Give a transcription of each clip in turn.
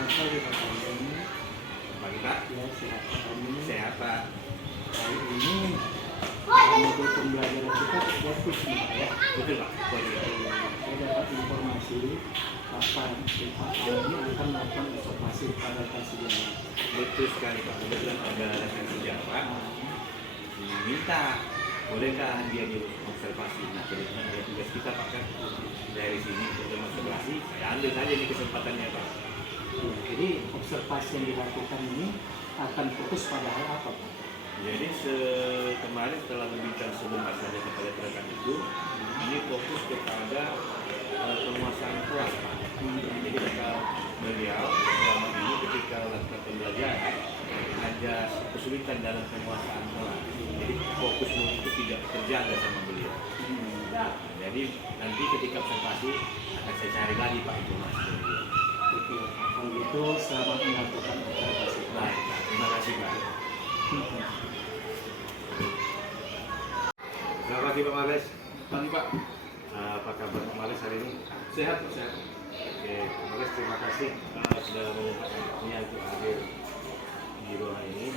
Selamat pagi Pak Tony. Pagi Pak. Ya, sehat Pak Tony. Sehat Pak. Hari ini metode pembelajaran kita fokus Pak ya. Betul Pak. Saya dapat informasi kapan Pak Tony akan melakukan observasi pada kelas sejarah. Betul sekali Pak. Kebetulan ada rekan sejarah minta bolehkah dia diobservasi. Nah kebetulan ada tugas kita Pak kan dari sini untuk observasi. Saya ambil saja nih kesempatannya Pak. Ya, jadi observasi yang dilakukan ini akan fokus pada hal apa Pak? Jadi kemarin setelah berbincang sebentar saja kepada rekan itu, ini fokus kepada penguasaan kelas Pak. Jadi ketika beliau selama ini ketika melakukan pembelajaran ada kesulitan dalam penguasaan kelas. Jadi fokus itu tidak terjaga sama beliau. Jadi nanti ketika observasi akan saya cari lagi Pak informasi dari beliau. Oke, kalau gitu selamat melakukan observasi. Baik Pak, terima kasih Pak. Selamat pagi Pak Males. Pagi Pak, Apa kabar Pak Males hari ini? sehat Pak, sehat. Oke, Pak Males terima kasih sudah menyempatkan waktunya untuk hadir di ruangan ini.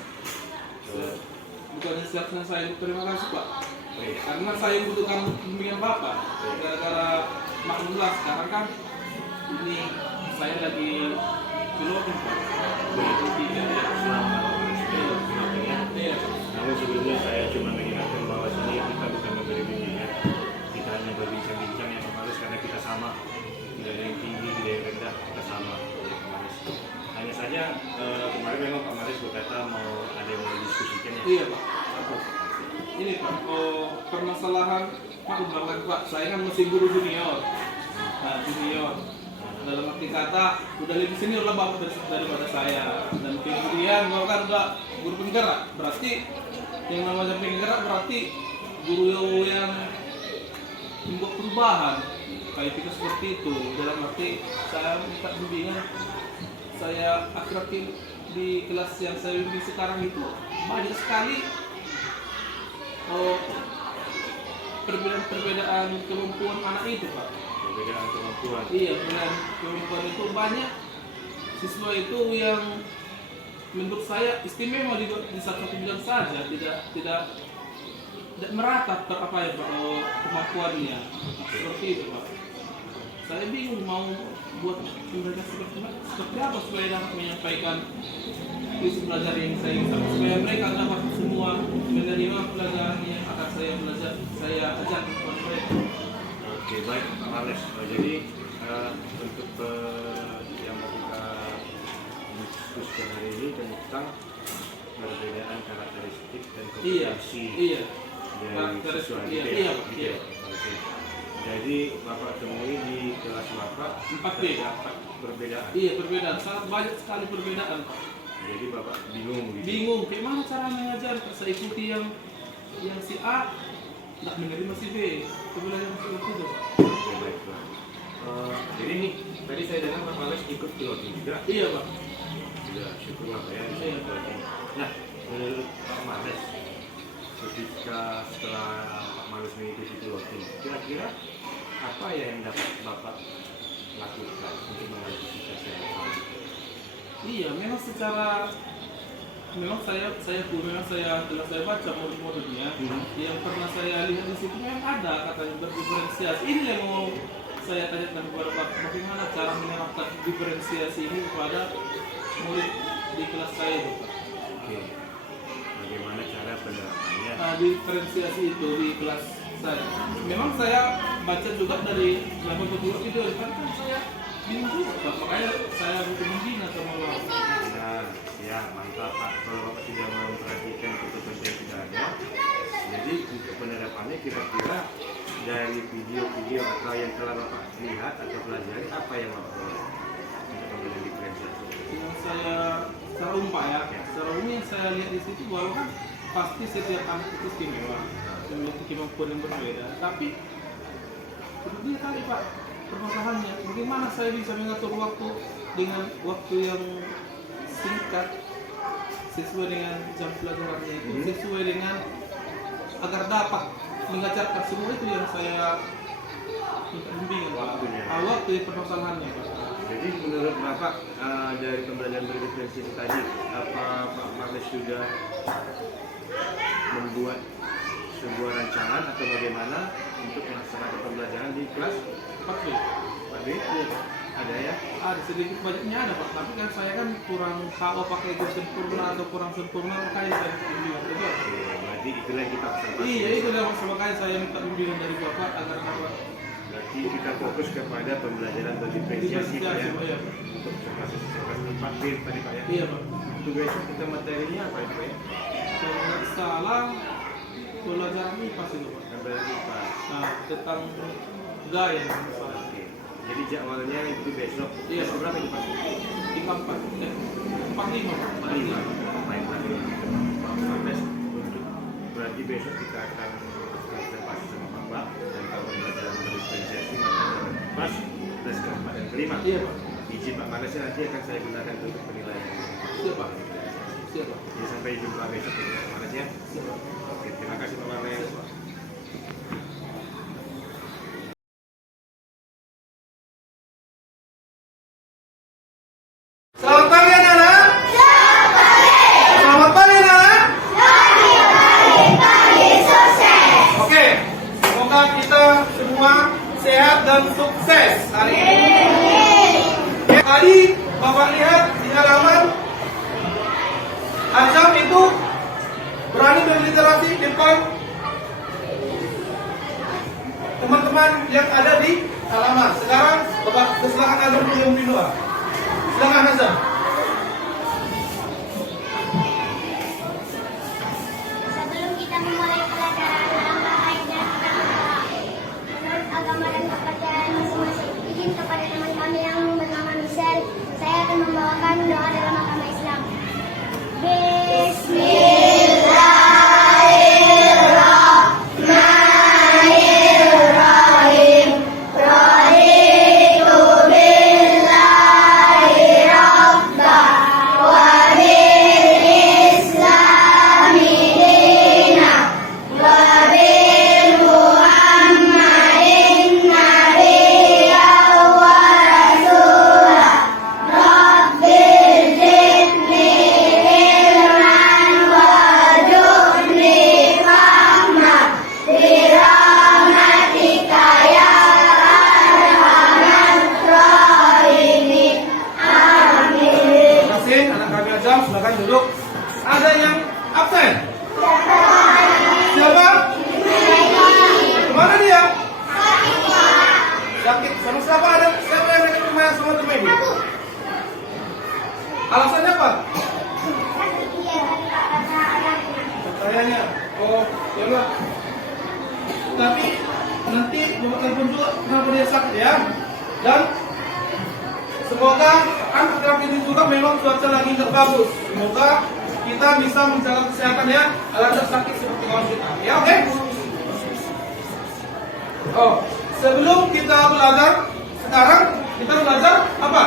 Bukannya siapnya saya terima kasih Pak, Oke, karena saya membutuhkan bimbingan Bapak. Gara-gara maklumlah sekarang kan ini saya lagi piloting Pak. selamat Pak Males. Iya. Namun sebelumnya saya cuma mengingatkan bahwa sini kita bukan memberi bimbingan, kita hanya berbincang-bincang ya Pak Males karena kita sama, tidak ada yang tinggi, tidak ada yang rendah, kita sama ya Pak Males. Hanya saja kemarin memang Pak Males berkata mau ada yang mau diskusikan ya. Iya Pak. Ini Pak, permasalahan maklum banget Pak, saya kan masih guru junior. Nah, junior. Dalam arti kata udah lebih senior lah Bapak daripada saya. Dan kemudian kalau kan udah guru penggerak, berarti yang namanya penggerak berarti guru yang membuat perubahan. Kayak kita seperti itu. Dalam arti saya minta bimbingan. Saya akhir-akhir di kelas yang saya bimbing sekarang itu banyak sekali perbedaan kemampuan anak itu Pak. Perbedaan kemampuan. Iya, perbedaan kemampuan itu banyak. Siswa itu yang menurut saya istimewa di satu bidang saja, tidak merata apa ya Pak, kemampuannya. Seperti itu Pak. Saya bingung mau buat mereka seperti apa supaya dapat menyampaikan visi belajar yang saya ingin, supaya mereka dapat semua menerima pelajaran yang akan saya ajarkan kepada mereka. Oke, baik Pak Males. Jadi untuk yang mau kita diskusikan hari ini tentang perbedaan karakteristik dan kompetensi Iya. dari siswa gitu ya. Gitu ya, Pak Males. Jadi Bapak temui di kelas Bapak 4B. perbedaan. Iya, perbedaan, sangat banyak sekali perbedaan Pak. Jadi Bapak bingung gitu. Bingung, kayak mana cara mengajar? Saya ikuti yang si A, nggak menerima si B. Pembelajaran seperti itu Pak. Oke, baik Pak. Jadi ini tadi saya dengar Pak Males ikut piloting juga. Iya Pak. Sudah syukurlah Pak ya. Iya. Nah, menurut Pak Males ketika setelah Pak Males mengikuti piloting, kira-kira apa ya yang dapat Bapak lakukan untuk mengantisipasi hal itu? Iya, memang saya telah saya baca modul-modulnya. Yang pernah saya lihat di situ memang ada katanya berdiferensiasi. Ini yang mau saya tanyakan kepada Bapak, bagaimana cara menerapkan diferensiasi ini kepada murid di kelas saya itu Pak. Oke. Bagaimana cara penerapannya? Diferensiasi itu di kelas saya. Memang saya baca juga dari 80 itu, kan saya bingung juga Pak, makanya saya butuh membina sama Bapak. Nah, ya mantap Pak. Kalau Bapak tidak mau memperhatikan ketentuan yang sudah ada, jadi untuk penerapannya kira-kira dari video-video atau yang telah Bapak lihat atau pelajari, apa yang Bapak lakukan untuk membeli diferensiasi? Yang saya secara umum Pak ya, secara umum yang saya lihat di situ bahwa kan pasti setiap anak itu istimewa, memiliki kemampuan yang berbeda. Tapi itu kali Pak permasalahannya, bagaimana saya bisa mengatur waktu dengan waktu yang singkat sesuai dengan jam pelajarannya itu, sesuai dengan agar dapat mengajarkan semua itu yang saya minta bimbingan Pak. Waktunya. Waktu permasalahannya Pak. Jadi menurut Bapak dari pembelajaran berdiferensiasi tadi, apa Pak Marlis sudah membuat sebuah rancangan atau bagaimana untuk melaksanakan pembelajaran di kelas 4B. 4B? Iya, Pak. Ada ya? Ada sedikit banyaknya ada Pak, tapi kan saya kan kurang tahu pakai itu sempurna atau kurang sempurna, makanya saya minta bimbingan dari Bapak. Oke, berarti itulah yang kita observasi. Iya, itu yang makanya saya minta bimbingan dari Bapak agar dapat Berarti kita fokus kepada pembelajaran berdiferensiasi Pak ya, Iya, untuk kelas 4B tadi Pak ya. iya Pak. Itu besok kita materinya apa itu Pak ya? Kalau nggak salah pelajaran IPA sih Pak. Pembelajaran IPA. Nah, tentang gaya misalnya. Oke. Jadi jadwalnya itu besok. Iya, Besok berapa itu Pak? IPA 4, 45 Pak. 45. Baik Pak. Untuk berarti besok kita akan observasi sama Bapak dan kalau pembelajaran berdiferensiasi maka pas tes keempat dan kelima. Iya Pak. Izin Pak Manesnya nanti akan saya gunakan untuk penilaian. Siap Pak. Siap Pak. Jadi sampai jumpa besok ya Pak Manes ya. Siap Pak. Oke, terima kasih Pak Manes. Siap, Pak. Selamat pagi anak-anak. Selamat pagi anak-anak. Oke, semoga kita semua sehat dan sukses hari ini. Tadi Bapak lihat di halaman Azam itu berani berliterasi di depan teman-teman yang ada di halaman. Sekarang Bapak silakan Azam dulu yang memimpin doa. Silakan Azam. Sebelum kita memulai pelajaran, alangkah baiknya kita berdoa. Menurut agama dan kepercayaan masing-masing, izin kepada teman kami yang bernama Michelle, saya akan membawakan doa dalam agama Islam. Bismillahirrahmanirrahim. Raditu billahi rabba wa bil islami dina wa bil muhammadin nabiyya wa rasulah. Rabbil zidni ilman warzuqni fahma birahmatika ya arhamar rahimin. Amin. Terima kasih anak kami Azam, silakan duduk. Ada yang absen? Siapa? Kemana dia? Sakit. Sama siapa ada? Siapa yang sakit rumah sama teman ini? Alasannya apa? Katanya. Oh, ya udah. Tapi nanti bapak telepon juga kenapa dia sakit ya. Dan semoga kan sekarang ini juga memang cuaca lagi nggak bagus. Semoga kita bisa menjaga kesehatan ya, agar tidak sakit seperti kawan kita. Ya oke? Oh, sebelum kita belajar sekarang kita belajar apa?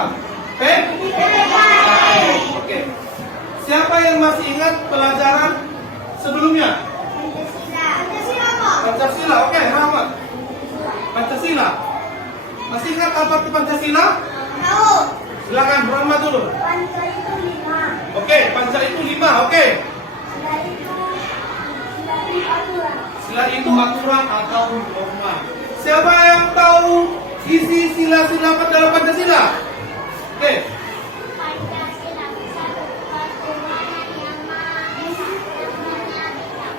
Oke. Siapa yang masih ingat pelajaran sebelumnya? Pancasila. Oke, Rahmat. Pancasila. Masih ingat apa itu Pancasila? Tahu. Silakan Rahmat dulu. Panca itu 5. Oke, Panca itu 5. Oke. Sila itu Sila itu aturan atau norma. Siapa yang tahu isi sila-sila dalam Pancasila? Oke. Pancasila satu ketuhanan yang maha esa, menyatukan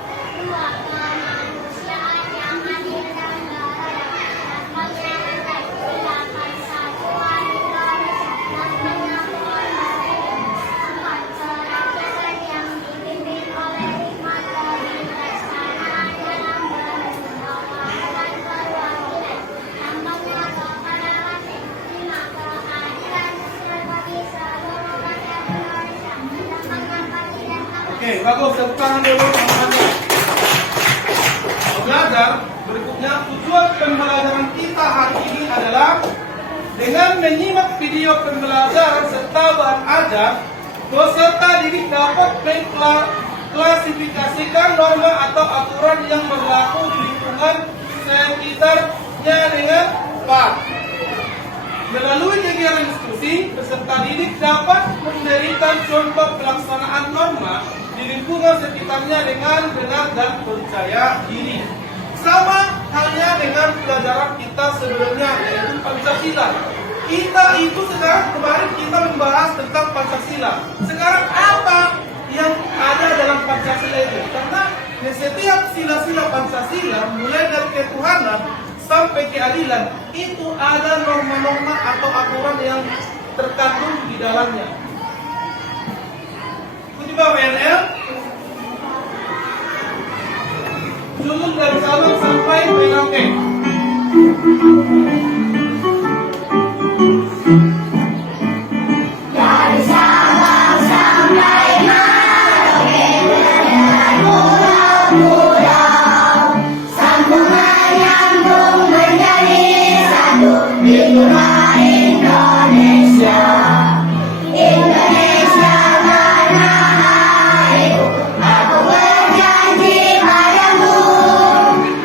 dua kemanusiaan yang adil dan beradab, dan menyantai tiga persatuan Indonesia dan menyatukan mereka. Empat kerajaan yang dipimpin oleh hikmat kebijaksanaan dalam berpendapat dan perwakilan, lambangnya kepada hati. Lima keadilan sosial bagi seluruh rakyat Indonesia, lambangnya keadilan. Oke, bagus. Tepuk tangan dulu teman-teman. Belajar berikutnya, tujuan pembelajaran kita hari ini adalah dengan menyimak video pembelajaran serta bahan ajar, peserta didik dapat mengklasifikasikan norma atau aturan yang berlaku di lingkungan sekitarnya dengan tepat. Melalui kegiatan diskusi diskusi, peserta didik dapat memberikan contoh pelaksanaan norma di lingkungan sekitarnya dengan benar dan percaya diri. Sama halnya dengan pelajaran kita sebelumnya, yaitu Pancasila. Kita itu sekarang kemarin kita membahas tentang Pancasila. Sekarang apa yang ada dalam Pancasila itu? Karena di setiap sila-sila Pancasila, mulai dari ketuhanan sampai keadilan, itu ada norma-norma atau aturan yang terkandung di dalamnya. Coba WNL, suluk dari Sabang sampai Merauke. Dari Sabang sampai Merauke, dengan pulau-pulau, sambungan nyambung menjadi satu benua Indonesia. Indonesia tanah airku, aku berjanji padamu,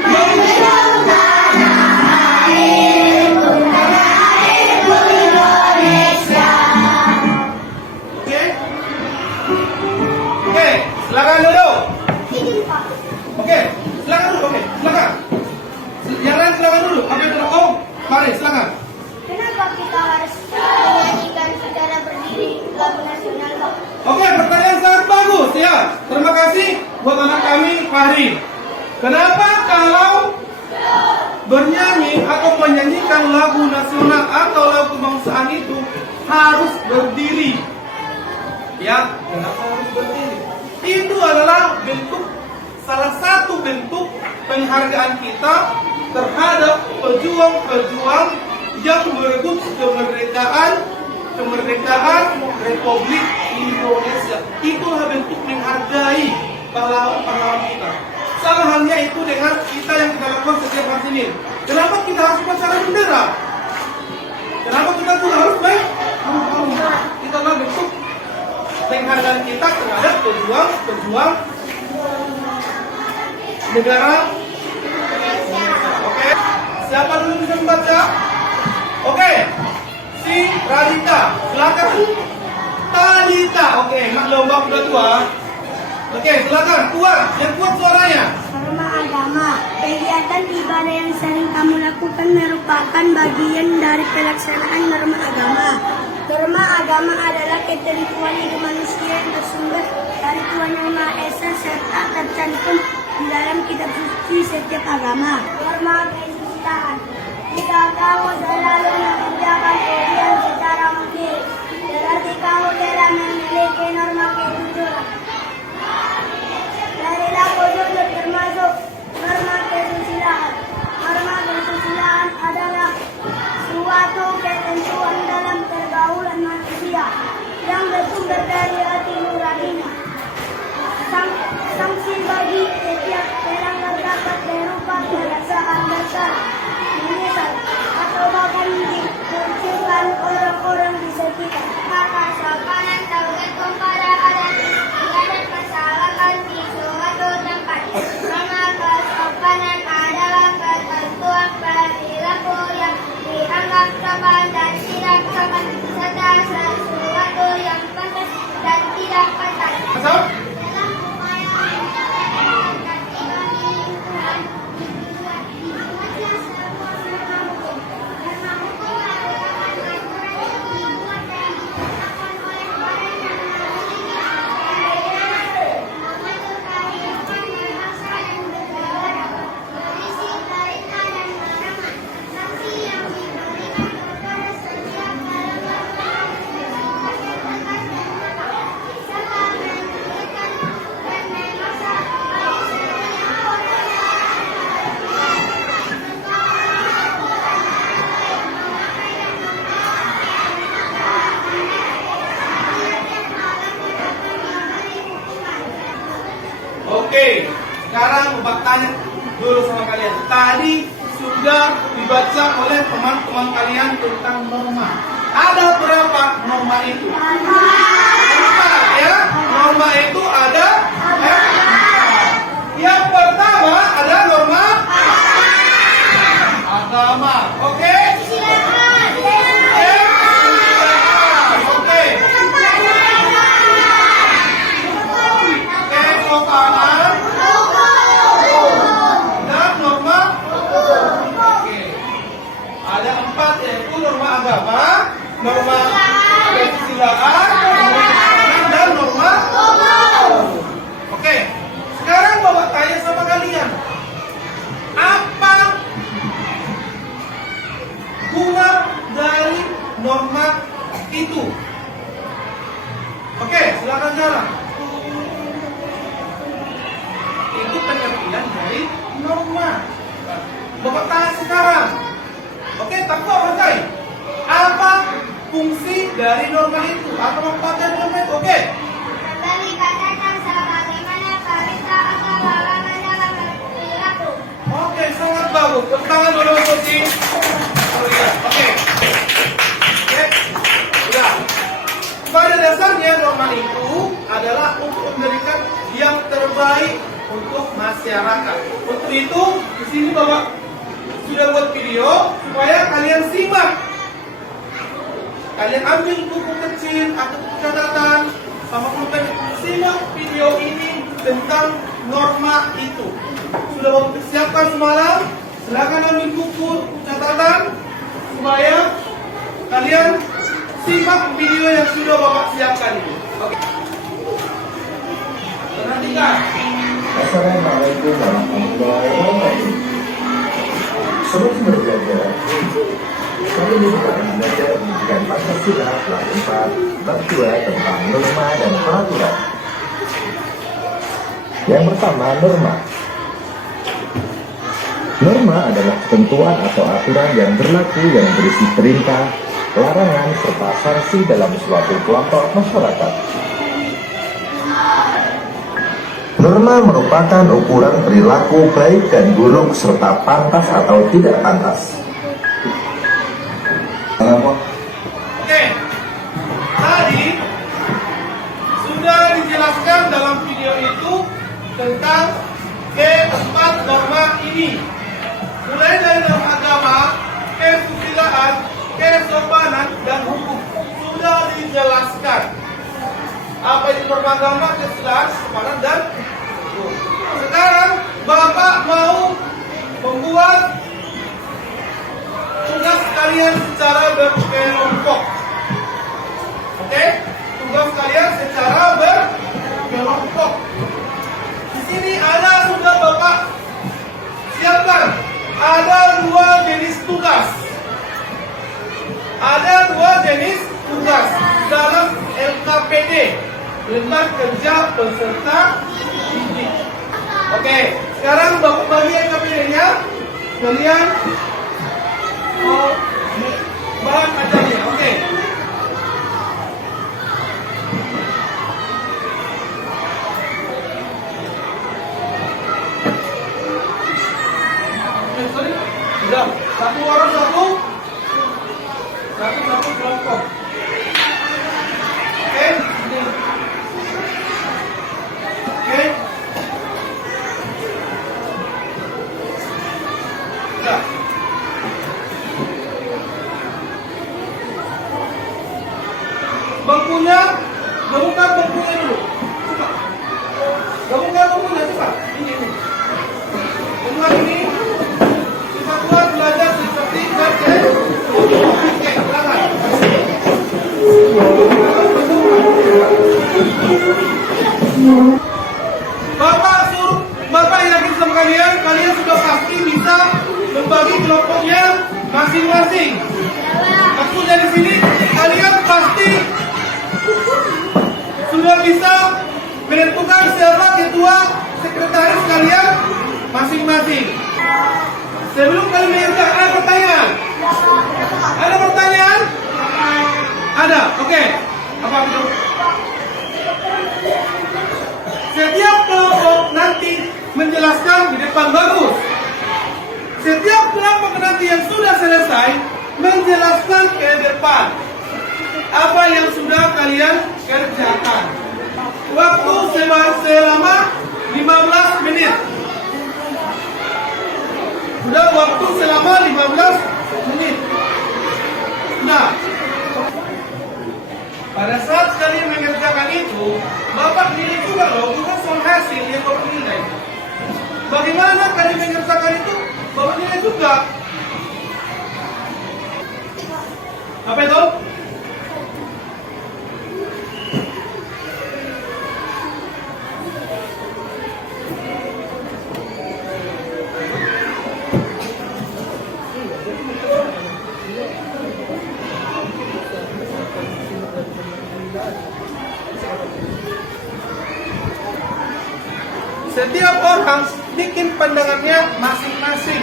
menjunjung tanah airku Indonesia. Oke, silakan duduk. Izin Pak. Oke, silakan dulu. Oke, silakan. Yang lain silakan dulu. Ambil dulu. Oh, mari silakan. Kenapa kita harus menyanyikan secara berdiri lagu nasional, Pak? Oke, pertanyaan sangat bagus ya. Terima kasih buat anak kami, Fahri. Kenapa kalau bernyanyi atau menyanyikan lagu nasional atau lagu kebangsaan itu harus berdiri? Ya, kenapa harus berdiri? Itu adalah salah satu bentuk penghargaan kita terhadap pejuang-pejuang yang merebut kemerdekaan Republik Indonesia. Itulah bentuk menghargai pahlawan-pahlawan kita. Sama halnya itu dengan kita yang kita lakukan setiap hari Senin. Kenapa kita harus upacara bendera? Kenapa kita tuh harus baik? Itu adalah bentuk penghargaan kita terhadap pejuang negara. Oke, siapa dulu bisa membaca? Oke, si Radita, silakan. Talita, oke, maklum bapak udah tua. Oke, silakan, kuat, yang kuat suaranya. Norma agama, kegiatan ibadah yang sering kamu lakukan merupakan bagian dari pelaksanaan norma agama. Norma agama adalah ketentuan hidup manusia yang bersumber dari Tuhan Yang Maha Esa serta tercantum di dalam kitab suci setiap agama. Norma kesusilaan, jika kamu selalu mengerjakan ujian secara mandiri, berarti kamu telah memiliki norma kejujuran. Darilah kejujur termasuk norma kesusilaan. Norma kesusilaan adalah suatu ketentuan dalam pergaulan manusia yang bersumber dari hati nuraninya. Sanksi bagi setiap pelanggar dapat berupa perasaan dasar, menyesal, atau bahkan dikucilkan orang-orang di sekitar. Maka sopanan tergantung pada adat istiadat masyarakat di suatu tempat. Norma kesopanan adalah ketentuan perilaku yang dianggap sopan dan tidak sopan, serta sesuatu yang pantas dan tidak pantas. Masuk? Oke, sekarang Bapak tanya dulu sama kalian. Tadi sudah dibaca oleh teman-teman kalian tentang norma. Ada berapa norma itu? Empat, ya. Norma itu ada empat. Yang pertama ada norma agama. Oke? norma itu. Oke, silakan cara. Itu pengertian dari norma. Bapak tanya sekarang. Oke, takut pakai. Apa fungsi dari norma itu? Atau memakai norma itu? Oke. Kembali katakan sebagaimana perintah agama dalam perilaku. Oke, sangat bagus. Tepuk tangan dulu untuk si. Oh iya, oke. Oke, sudah. Pada dasarnya norma itu adalah untuk memberikan yang terbaik untuk masyarakat. Untuk itu, di sini Bapak sudah buat video supaya kalian simak. Kalian ambil buku kecil atau buku catatan, sama kemudian simak video ini tentang norma itu. Sudah Bapak persiapkan semalam, silakan ambil buku catatan supaya kalian simak video yang sudah Bapak siapkan itu. Oke. Perhatikan. Assalamualaikum warahmatullahi wabarakatuh. Sobat berbelajar, kali ini kita akan belajar pendidikan Pancasila kelas 4 bab 2 tentang norma dan peraturan. Yang pertama, norma. Norma adalah ketentuan atau aturan yang berlaku yang berisi perintah, larangan, serta sanksi dalam suatu kelompok masyarakat. Norma merupakan ukuran perilaku baik dan buruk serta pantas atau tidak pantas. Oke, tadi sudah dijelaskan dalam video itu tentang keempat norma ini. Mulai dari dalam agama, kesusilaan, kesopanan, dan hukum. Sudah dijelaskan. Apa itu norma agama, kesusilaan, kesopanan, dan hukum. Sekarang Bapak mau membuat tugas kalian secara berkelompok. Oke? Tugas kalian secara berkelompok. Di sini ada sudah Bapak siapkan. Ada dua jenis tugas. Ada dua jenis tugas dalam LKPD, Lembar Kerja Peserta Didik. Oke, sekarang Bapak bagi LKPD-nya. Kalian bahan acaranya. Oke. Sorry, sudah. Satu orang satu kelompok. Oke, ini. Oke. Sudah. Bangkunya, gabungkan bangkunya dulu. Coba. Gabungkan bangkunya, coba. Ini. Dengan ini. Kita buat belajar seperti kerja. Oke, silakan. Bapak yakin sama kalian sudah pasti bisa membagi kelompoknya masing-masing. Maksudnya di sini kalian pasti sudah bisa menentukan siapa ketua sekretaris kalian masing-masing. Sebelum kalian mengerjakan, ada pertanyaan? Ada pertanyaan? Ada, oke. Apa itu? Setiap kelompok nanti menjelaskan di depan bagus. Setiap kelompok nanti yang sudah selesai menjelaskan ke depan apa yang sudah kalian kerjakan. Waktu selama 15 menit. Sudah waktu selama 15 menit. Nah, pada saat kalian mengerjakan itu, Bapak nilai juga loh, bukan soal hasil yang Bapak nilai. Bagaimana kalian mengerjakan itu, Bapak nilai juga. Apa itu? Setiap orang bikin pandangannya masing-masing.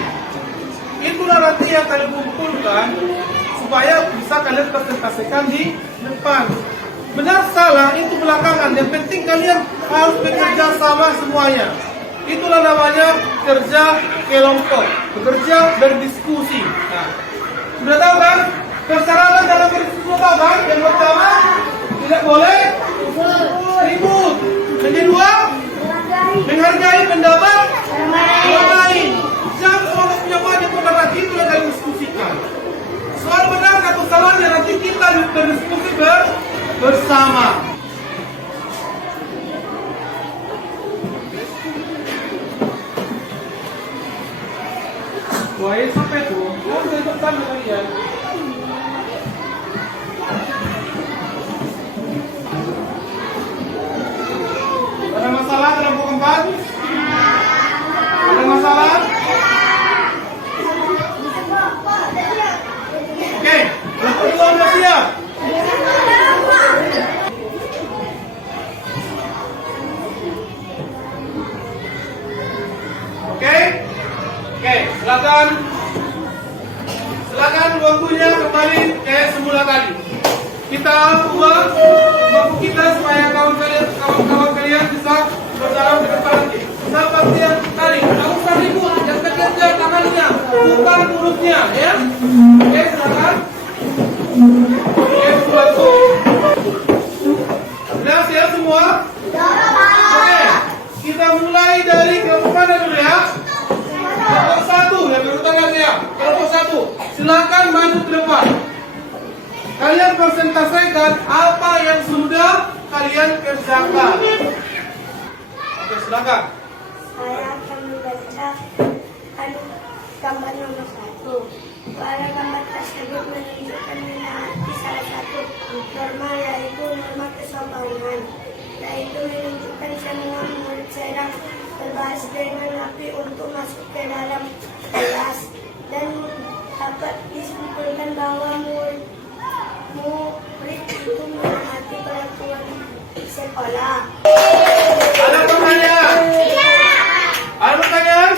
Itulah nanti yang kalian kumpulkan supaya bisa kalian presentasikan di depan. Benar salah itu belakangan. Yang penting kalian harus bekerja sama semuanya. Itulah namanya kerja kelompok, bekerja berdiskusi. Nah, sudah tahu kan? Persyaratan dalam berdiskusi sudah tahu kan? Yang pertama, tidak boleh ribut. Yang kedua, menghargai pendapat orang lain. Jangan soal punya banyak pendapat lagi itu yang kalian diskusikan. Soal benar atau salahnya nanti kita berdiskusi bersama. Wah, ini sampai tuh. Oh, udah bersama kalian. Ada masalah dalam buku 4? Ada masalah? Oke, kelompok 2 sudah siap? Oke, silakan waktunya kembali kayak semula tadi. Kita ubah waktu kita supaya kawan-kawan kalian bisa berjalan ke depan nanti. Seperti yang tadi, kamu usah ribut, yang bekerja tangannya, bukan mulutnya, ya. Oke, silakan. Oke, waktu. Sudah siap semua? Oke, kita mulai dari kelompok mana dulu ya? Kelompok 1, yang berurutan ya. Kelompok 1, silakan maju ke depan. Kalian presentasikan apa yang sudah kalian kerjakan. Oke, silakan. Saya akan membaca gambar nomor 1. Pada gambar tersebut menunjukkan menaati salah satu norma, yaitu norma kesopanan, yaitu menunjukkan semua murid sedang berbahasa dengan rapi untuk masuk ke dalam kelas, dan dapat disimpulkan bahwa murid itu menaati peraturan sekolah. Ada pertanyaan? Ada pertanyaan?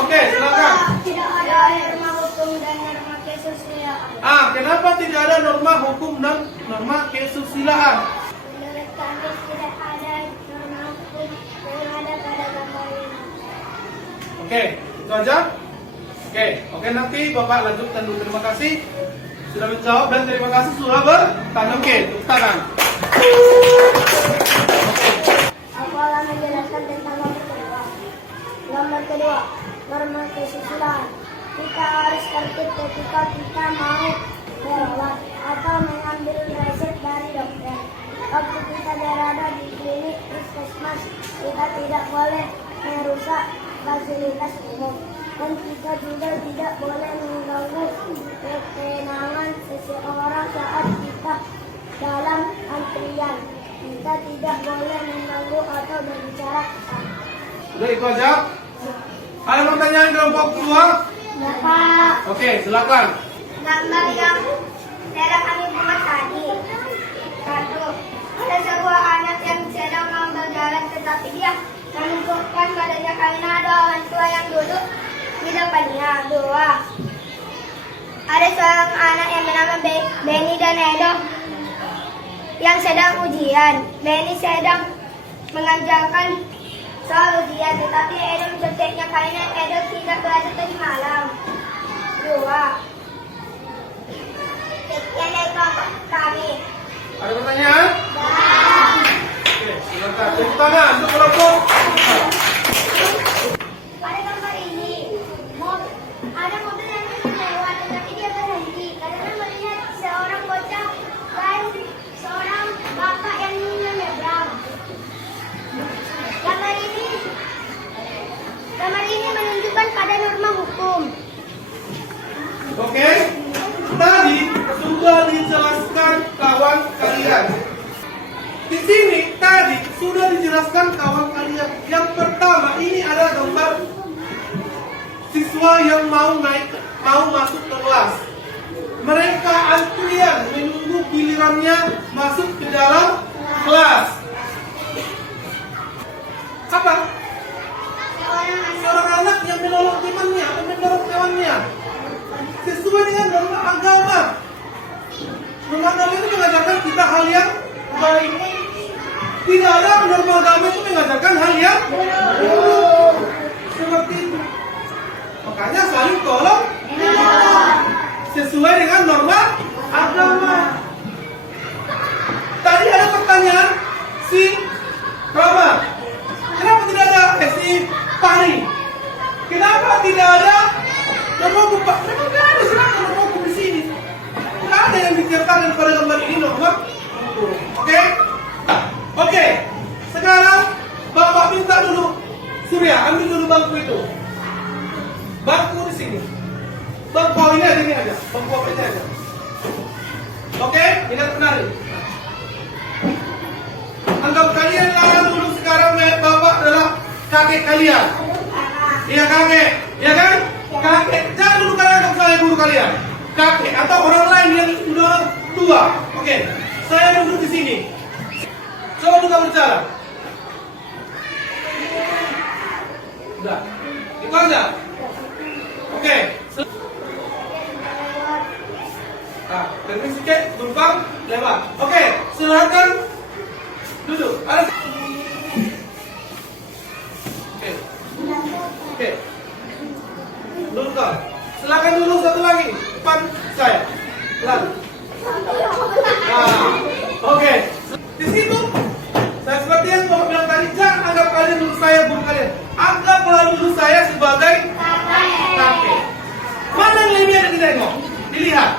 Oke, silakan. Tidak ada norma hukum dan norma kesusilaan. Kenapa tidak ada norma hukum dan norma kesusilaan? Menurut kami tidak ada norma hukum yang ada pada gambar ini. Oke, itu aja. Oke, nanti Bapak lanjutkan dulu. Terima kasih sudah menjawab dan terima kasih sudah bertanya. Oke, tepuk tangan. Aku akan menjelaskan tentang gambar kedua. Gambar kedua, norma kesusilaan. Kita harus tertib ketika kita mau berobat atau mengambil resep dari dokter. Waktu kita berada di klinik puskesmas, kita tidak boleh merusak fasilitas umum, dan kita juga tidak boleh mengganggu ketenangan seseorang saat kita dalam antrian. Kita tidak boleh mengganggu atau berbicara kasar. Sudah itu aja. Ada pertanyaan kelompok kedua? Bapak, Oke, silakan. gambar yang sedang kami buat tadi. 1. Ada sebuah anak yang sedang mau berjalan, tetapi dia menunjukkan badannya karena ada orang tua yang duduk di depannya. 2. Ada seorang anak yang bernama Benny dan Edo yang sedang ujian. Benny sedang mengajarkan soal ujian, tetapi Edo menconteknya karena Edo tidak belajar tadi malam. 2. Sekian dari kelompok kami. Ada pertanyaan? Oke, silakan. Tepuk tangan untuk kelompok. Pada gambar ini, ada mobil yang lewat, tetapi dia berhenti karena melihat seorang bocah dan seorang bapak yang ingin menyeberang. Gambar ini menunjukkan pada norma hukum. Oke, tadi sudah dijelaskan kawan kalian. Di sini tadi sudah dijelaskan kawan kalian. Yang pertama ini ada gambar siswa yang mau masuk ke kelas. Mereka antrian menunggu gilirannya masuk ke dalam kelas. Apa? menolong temannya atau mendorong temannya sesuai dengan norma agama. Norma agama itu mengajarkan kita hal yang baik. Tidak ada norma agama itu mengajarkan hal yang buruk. Seperti itu. Makanya saling tolong sesuai dengan norma agama. Tadi ada pertanyaan si Rama, kenapa tidak ada si Pari? Kenapa tidak ada nomor Pak? Kenapa tidak ada silakan nomor di sini? Tidak ada yang diceritakan pada gambar ini nomor. Oke? Oke. Sekarang Bapak minta dulu Surya, ambil dulu bangku itu. Bangku di sini. Bangku ini ada ini aja. Bangku ini aja. Oke? Ingat kenali. Anggap kalian lawan dulu sekarang Bapak adalah kakek kalian. Iya kakek, ya kan? Kakek, jangan dulu kalian anggap saya guru kalian. Kakek atau orang lain yang sudah tua. Oke, saya duduk di sini. Coba buka bicara. Udah, itu aja. Oke. Nah, permisi cek, tumpang, lewat. Oke, silakan duduk. Oke. Oke. Duduk kau. Silakan dulu satu lagi depan saya. Lalu. Nah, oke. Di situ saya seperti yang Bapak bilang tadi, jangan anggap kalian dulu saya guru kalian. Anggaplah dulu saya sebagai kakek. Mana yang lebih ada ditengok? Dilihat.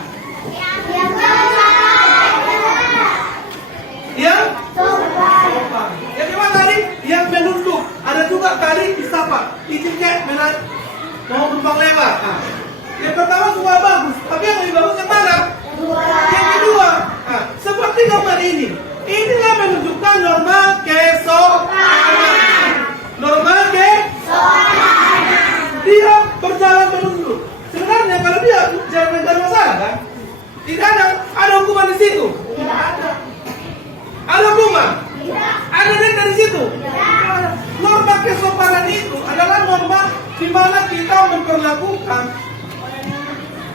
Yang sopan. Yang gimana tadi? Yang menunduk. Ada juga tadi disapa. Izin cek mau numpang lewat. Nah, yang pertama semua bagus, tapi yang lebih bagus yang mana? Yang kedua. Nah, seperti gambar ini. Inilah menunjukkan norma kesopanan. Norma kesopanan. Dia berjalan menunduk. Sebenarnya kalau dia jalan dengan masalah kan? Tidak ada hukuman di situ. Tidak ada. Ada hukuman? Tidak. Ada denda di situ? Tidak. Norma kesopanan itu adalah norma di mana kita memperlakukan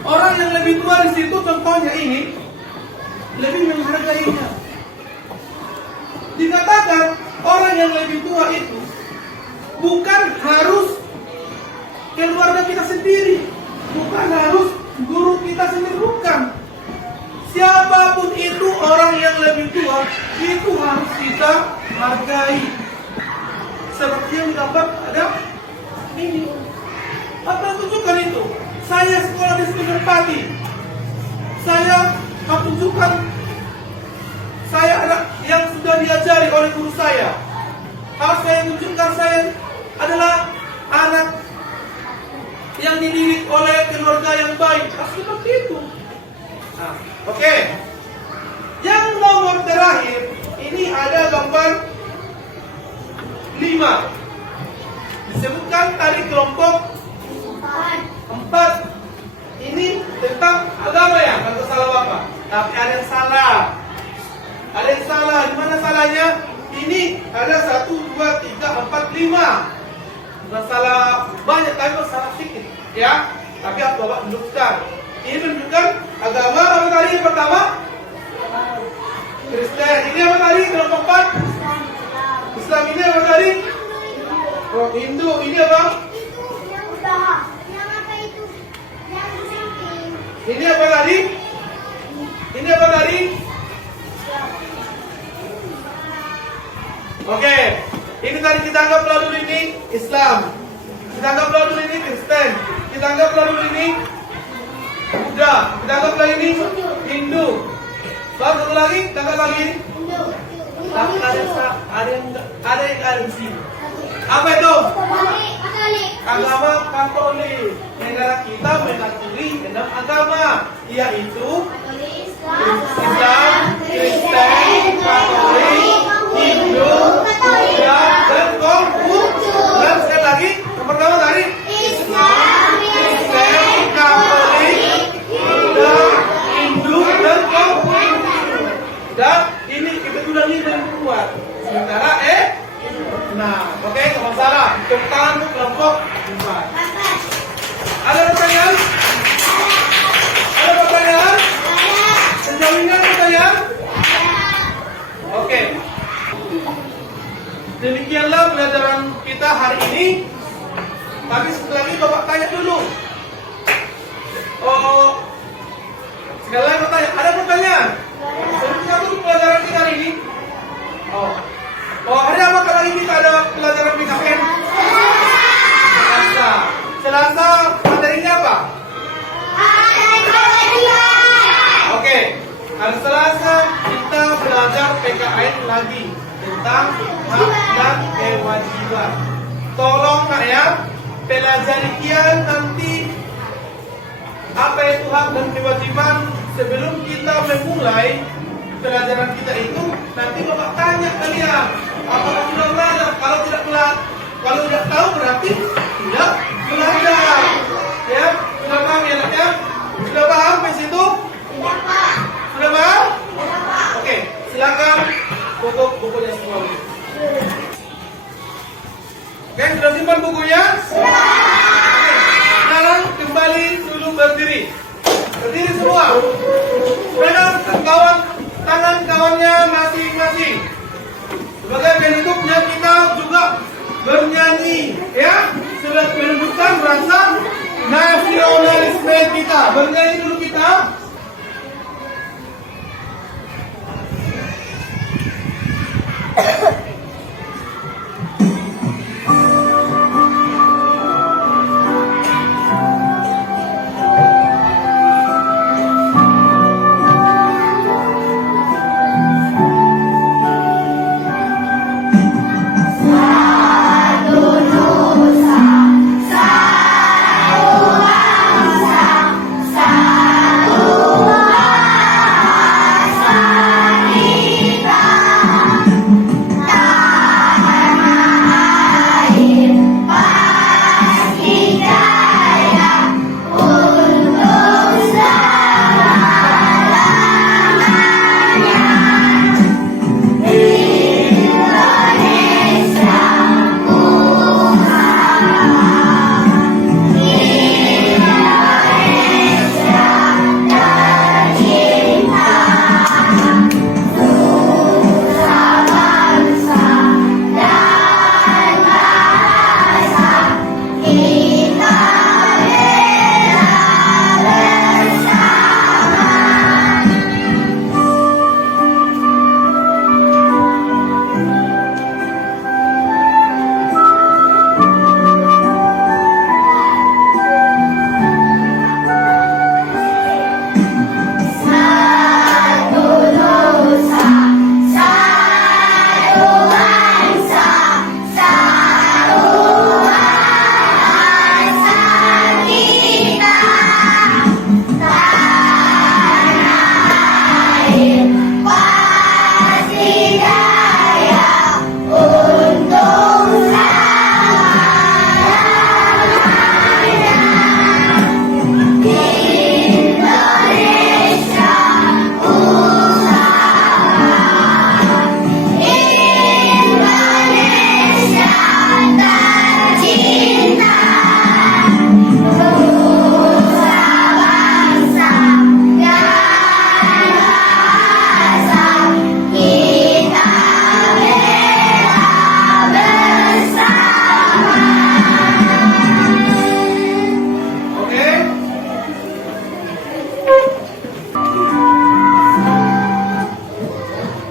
orang yang lebih tua di situ, contohnya ini, lebih menghargainya. Dikatakan orang yang lebih tua itu bukan harus keluarga kita sendiri, bukan harus guru kita sendiri, bukan. Siapapun itu orang yang lebih tua, itu harus kita hargai. Seperti yang dapat ada ini. Apa yang tunjukkan itu? Saya sekolah di Merpati. Saya tunjukkan saya anak yang sudah diajari oleh guru saya. Harus saya tunjukkan saya adalah anak yang dididik oleh keluarga yang baik. Harus seperti itu. Nah, oke. Yang nomor terakhir ini ada gambar 5. Disebutkan tadi kelompok 4. Ini tentang agama ya, kalau salah Bapak. Tapi ada yang salah. Ada yang salah. Di mana salahnya? Ini ada 1, 2, 3, 4, 5. Bukan salah banyak, tapi salah sedikit. Ya, tapi Bapak tunjukkan. Ini menunjukkan agama apa tadi yang pertama? Kristen. Ini apa tadi? Kelompok 4. Islam. Ini apa tadi? Oh, Hindu. Ini apa? Ini apa tadi? Ini apa tadi? Oke. Ini tadi kita anggaplah dulu ini Islam. Kita anggaplah dulu ini Kristen. Kita anggaplah dulu ini Buddha. Kita anggaplah ini Hindu. Baru satu lagi, kita anggap lagi ini. Tapi ada yang ada di sini. Apa itu? Agama Katolik. Negara kita mengakui 6 agama, yaitu Islam, Kristen, Katolik, Hindu, Buddha, dan Konfusius. Dan sekali lagi, yang pertama tadi Islam, Kristen, Katolik, Buddha, Hindu, dan Konfusius. Dan ini kita ulangi dan kuat. Sementara nah, oke, nggak masalah. Tepuk tangan kelompok 4. Hari Selasa kita belajar PKN lagi tentang hak dan kewajiban. Tolong Nak ya, pelajari kian nanti apa itu hak dan kewajiban sebelum kita memulai pelajaran kita itu. Nanti Bapak tanya kalian, apakah sudah belajar? Kalau tidak tahu berarti tidak belajar. Ya, sudah paham ya Nak ya? Sudah paham di situ? Tidak, Pak. Sudah paham? Tidak, Pak. Oke, silakan bukunya semua. Oke, sudah simpan bukunya? Sudah. Sekarang kembali dulu berdiri. Berdiri semua. Pegang tangan kawannya masing-masing. Sebagai penutupnya kita juga bernyanyi, ya, sudah menunjukkan rasa nasionalisme kita. Bernyanyi dulu kita.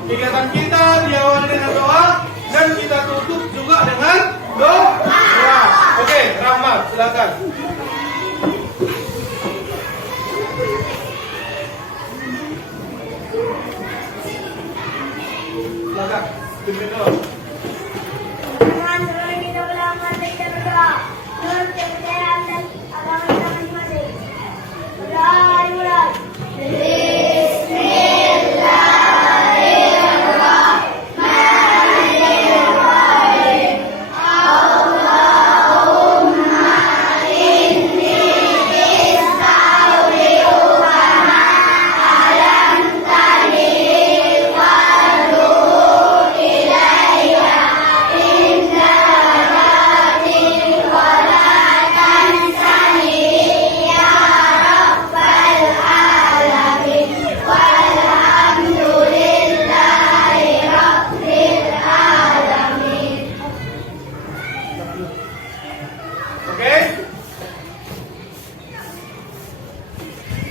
Kegiatan kita diawali dengan doa dan kita tutup juga dengan doa. Oke, Rahmat, silakan. Silakan, pimpin dulu. Dengan seluruh kita berdoa, kita berdoa. Menurut kepercayaan dan agama kita masing-masing. Mulai.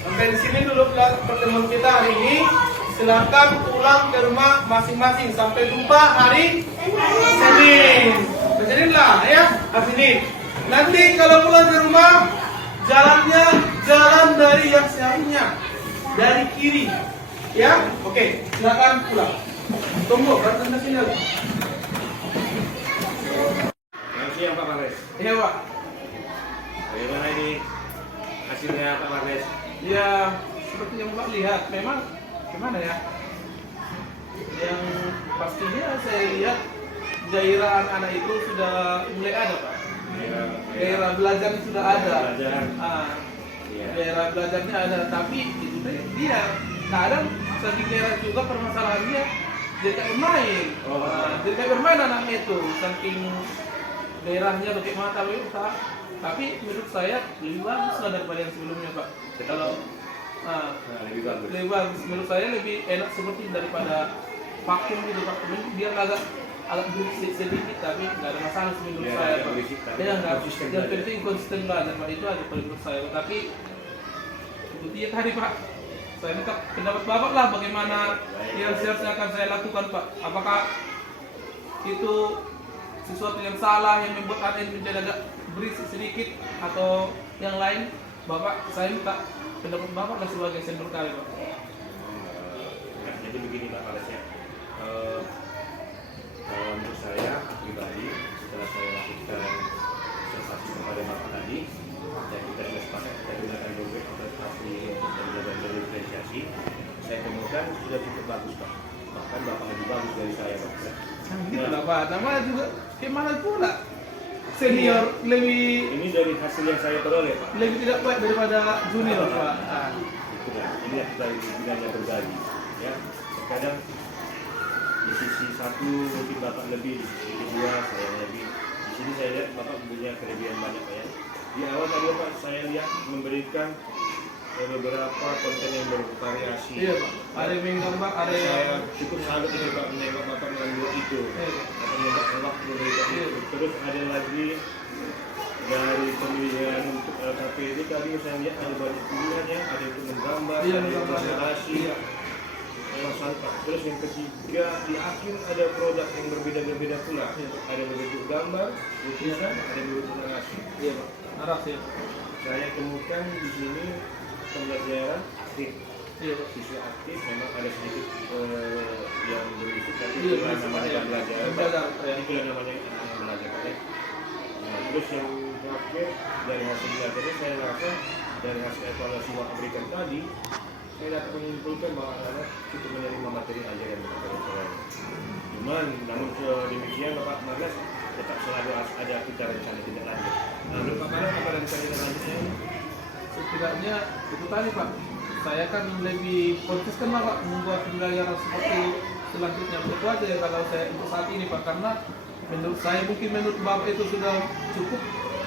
Sampai di sini dulu pertemuan kita hari ini. Silakan pulang ke rumah masing-masing. Sampai jumpa hari Senin. Senin lah ya, hari Senin. Nanti kalau pulang ke rumah, jalannya jalan dari yang seharusnya, dari kiri. Ya, oke, silakan pulang. Tunggu, bertanda sini lagi. Selamat siang Pak Marles. Iya Pak. Bagaimana ini hasilnya Pak Marles? Ya, seperti yang Pak lihat, memang gimana ya? Yang pastinya saya lihat gairah anak-anak itu sudah mulai ada Pak. Gairah belajarnya sudah ada. Belajar. Iya. Gairah belajarnya ada, tapi itu dia kadang saking gairah juga permasalahannya dia kayak bermain. Dia kayak bermain anaknya itu, saking gairahnya bagaimana tahu tak. Tapi menurut saya lebih bagus lah daripada yang sebelumnya Pak. Kalau Lebih bagus. lebih bagus, menurut saya lebih enak seperti daripada vakum gitu Pak. Dia agak berisik sedikit tapi nggak ada masalah sih menurut Biar saya agak Pak. berisik, tapi Dia nggak konsisten yang belajar. penting konsisten belajar Pak, itu aja Pak menurut saya. Tapi itu dia tadi Pak, saya minta pendapat Bapak lah bagaimana yang seharusnya akan saya lakukan Pak. Apakah itu sesuatu yang salah yang membuat anak ini menjadi agak berisik sedikit atau yang lain? Bapak, saya minta pendapat Bapak lah sebagai senior kali Pak. Jadi begini Pak Marles ya. Menurut saya pribadi setelah saya lakukan observasi kepada Bapak tadi dan kita sudah sepakat kita gunakan dompet observasi untuk belajar berdiferensiasi, saya temukan sudah cukup bagus Pak. Bahkan Bapak lebih bagus dari saya Pak. Gitu lah Pak, namanya juga gimana pula senior lebih Ini dari hasil yang saya peroleh Pak. tidak baik daripada junior Pak. Itulah, ini kita gunanya berbagi. Ya, terkadang di sisi satu mungkin Bapak lebih, di sisi kedua saya lebih. Di sini saya lihat Bapak punya kelebihan banyak Pak ya. Di awal tadi Pak saya lihat memberikan beberapa konten yang bervariasi. Iya Pak, ada yang menggambar, ada yang Saya cukup salut ini Pak menembak Bapak membuat itu. Atau menembak waktu memberikan itu. Terus ada lagi dari pemilihan untuk LKP itu tadi saya lihat ada banyak pilihan ya, ada yang menggambar, Iya, ada yang menggambar, ya. presentasi, memang santai. Terus yang ketiga di akhir ada produk yang berbeda-beda pula. Ada yang berbentuk gambar, lukisan, ada yang berbentuk narasi. iya Pak, narasi ya. Saya temukan di sini pembelajaran aktif. Iya Pak. Sisi aktif memang ada sedikit yang berisik, tapi Iya, itulah berisik, namanya ya. belajar. Belajar, ya. Itulah namanya belajar. Ya. Nah, terus yang terakhir dari hasil belajarnya saya rasa dari hasil evaluasi yang berikan tadi, saya dapat menyimpulkan bahwa anak-anak cukup menerima materi ajaran materi saya. Cuman, namun demikian Bapak Marles tetap selalu ada kita rencana tindak lanjut. Nah, menurut Pak Marles apa rencana tindak lanjutnya? Setidaknya itu tadi Pak, saya kan lebih konsisten lah Pak membuat pembelajaran seperti selanjutnya. Begitu aja ya kalau saya untuk saat ini Pak, karena menurut saya mungkin menurut Bapak itu sudah cukup,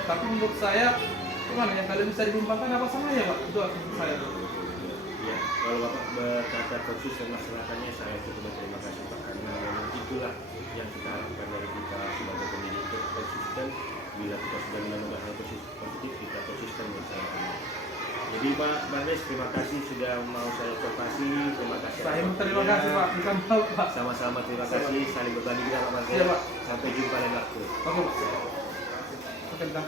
tapi menurut saya gimana yang kalian bisa dikembangkan apa sama ya Pak, itu menurut saya. Ya, kalau Bapak berkata konsisten masalahnya, saya cukup berterima kasih Pak, karena memang itulah yang kita harapkan dari kita sebagai pendidik, itu konsisten. Bila kita sudah menemukan hal positif, kita konsisten bersama. Jadi Pak Marles, terima kasih sudah mau saya observasi. Terima kasih. Saya terima kasih Pak, bukan Pak. Sama-sama terima kasih, saling berbagi kita Pak Marles. Iya, Pak. Sampai jumpa lain waktu. Oke Pak. Oke, Pak.